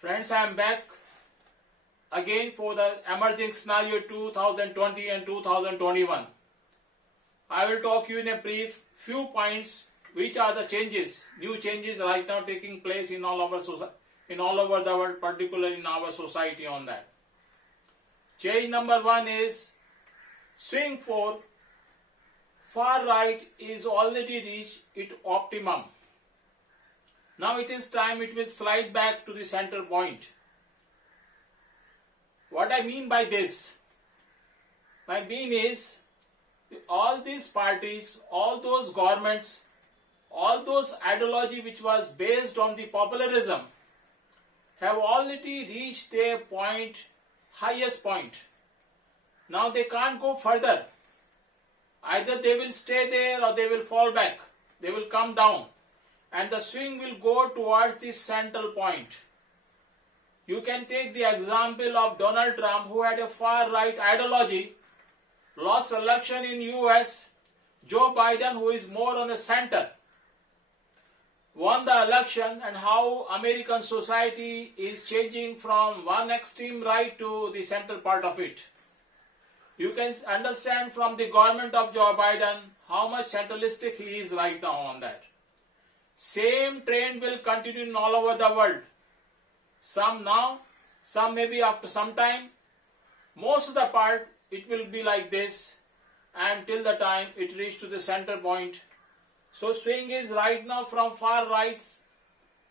Friends, I am back again for the emerging scenario 2020 and 2021. I will talk you in a brief few points which are the changes, new changes right now taking place in all over the world, particularly in our society on that. Change number one is swing for far right is already reached its optimum. Now it is time it will slide back to the center point. What I mean by this? My mean is all these parties, all those governments, all those ideology which was based on the popularism have already reached their point, highest point. Now they can't go further. Either they will stay there or they will fall back. They will come down. And the swing will go towards the central point. You can take the example of Donald Trump, who had a far-right ideology, lost election in US. Joe Biden, who is more on the center, won the election, and how American society is changing from one extreme right to the center part of it. You can understand from the government of Joe Biden how much centralistic he is right now on that. Same trend will continue in all over the world. Some now, some maybe after some time. Most of the part it will be like this until the time it reaches to the center point. So swing is right now from far right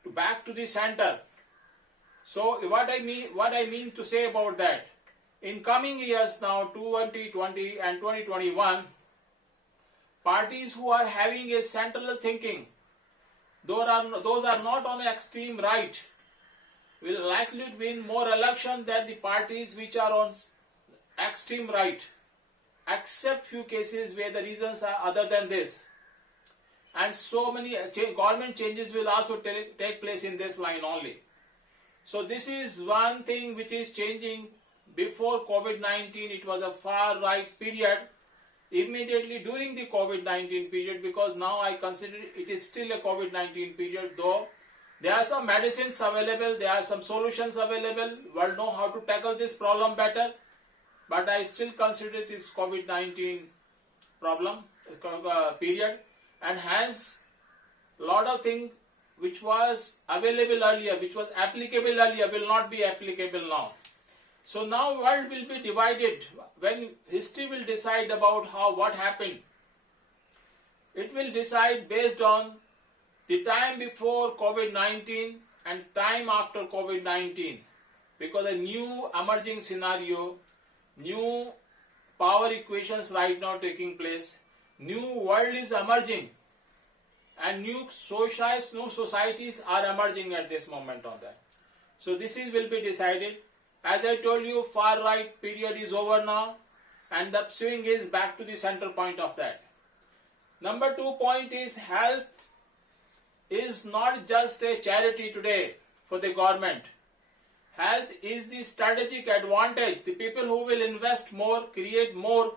to back to the center. So what I mean to say about that, in coming years now 2020 and 2021, parties who are having a central thinking, those are not on the extreme right, will likely win more election than the parties which are on extreme right, except few cases where the reasons are other than this. And so many government changes will also take place in this line only. So this is one thing which is changing. Before COVID-19, it was a far right period. Immediately during the COVID-19 period, because now I consider it is still a COVID-19 period, though there are some medicines available, there are some solutions available, world know how to tackle this problem better, but I still consider it is COVID-19 problem period, and hence lot of things which was available earlier, which was applicable earlier, will not be applicable now. So now world will be divided. When history will decide about what happened, it will decide based on the time before COVID-19 and time after COVID-19, because a new emerging scenario, new power equations right now taking place, new world is emerging, and new societies are emerging at this moment on that. So this will be decided. As I told you, far right period is over now, and the swing is back to the center point of that. Number 2 point is health is not just a charity today for the government. Health is the strategic advantage. The people who will invest more, create more,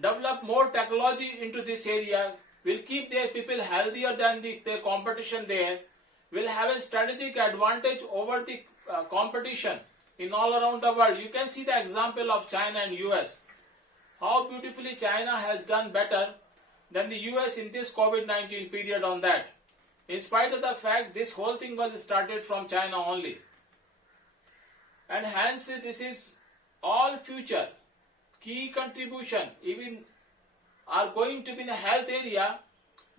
develop more technology into this area, will keep their people healthier than their competition there, will have a strategic advantage over the competition in all around the world. You can see the example of China and US. How beautifully China has done better than the US in this COVID-19 period on that. In spite of the fact this whole thing was started from China only. And hence this is all future key contribution even are going to be in the health area,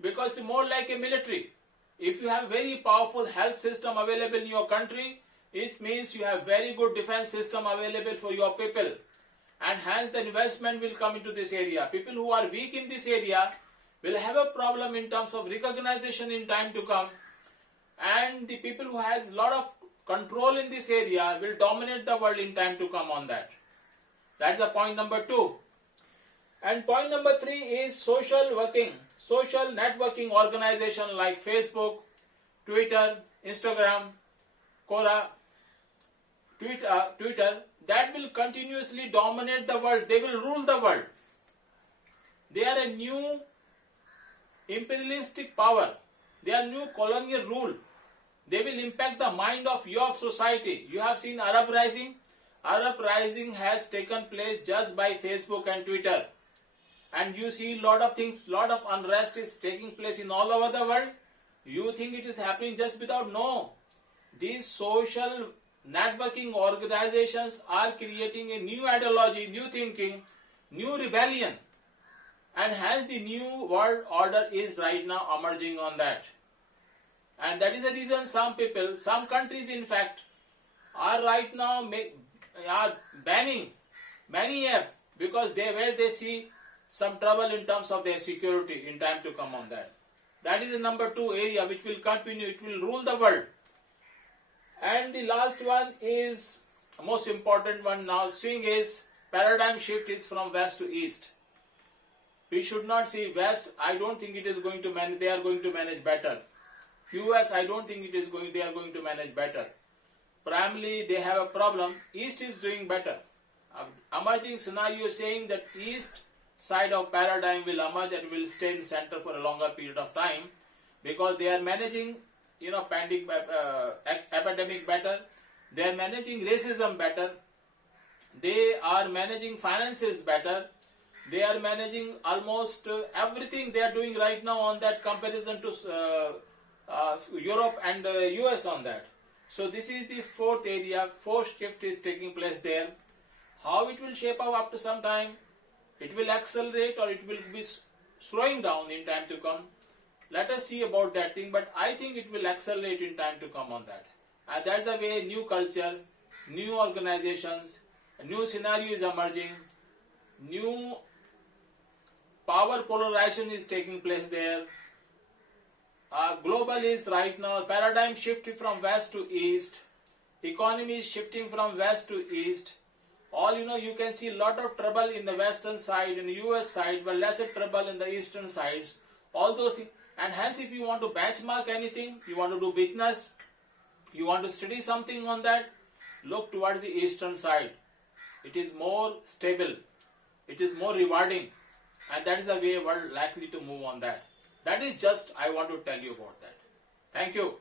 because it's more like a military. If you have very powerful health system available in your country, it means you have very good defense system available for your people, and hence the investment will come into this area. People who are weak in this area will have a problem in terms of recognition in time to come, and the people who has a lot of control in this area will dominate the world in time to come on that. That's the point number 2. And point number 3 is social networking organization like Facebook, Twitter, Instagram, Quora, Twitter, that will continuously dominate the world. They will rule the world. They are a new imperialistic power. They are new colonial rule. They will impact the mind of your society. You have seen Arab Rising. Arab Rising has taken place just by Facebook and Twitter. And you see lot of things, lot of unrest is taking place in all over the world. You think it is happening just without? No. These social networking organizations are creating a new ideology, new thinking, new rebellion. And hence the new world order is right now emerging on that. And that is the reason some people, some countries in fact, are right now are banning many apps because they see some trouble in terms of their security in time to come on that. That is the number 2 area which will continue, it will rule the world. And the last one is most important one now, seeing is paradigm shift is from west to east. We should not see west, I don't think it is going to manage, they are going to manage better. US, I don't think they are going to manage better. Primarily, they have a problem. East is doing better. Emerging scenario is saying that east side of paradigm will emerge and will stay in center for a longer period of time because they are managing, epidemic better. They are managing racism better. They are managing finances better. They are managing almost everything they are doing right now on that comparison to Europe and US on that. So this is the 4th area, 4th shift is taking place there. How it will shape up after some time, it will accelerate or it will be slowing down in time to come. Let us see about that thing, but I think it will accelerate in time to come on that. And that's the way new culture, new organizations, a new scenario is emerging, new power polarization is taking place there. Global is right now, paradigm shifting from west to east, economy is shifting from west to east. All you can see a lot of trouble in the western side, in the US side, but lesser trouble in the eastern sides. All those things. And hence if you want to benchmark anything, you want to do business, you want to study something on that, look towards the eastern side. It is more stable, it is more rewarding, and that is the way world likely to move on that. That is just I want to tell you about that. Thank you.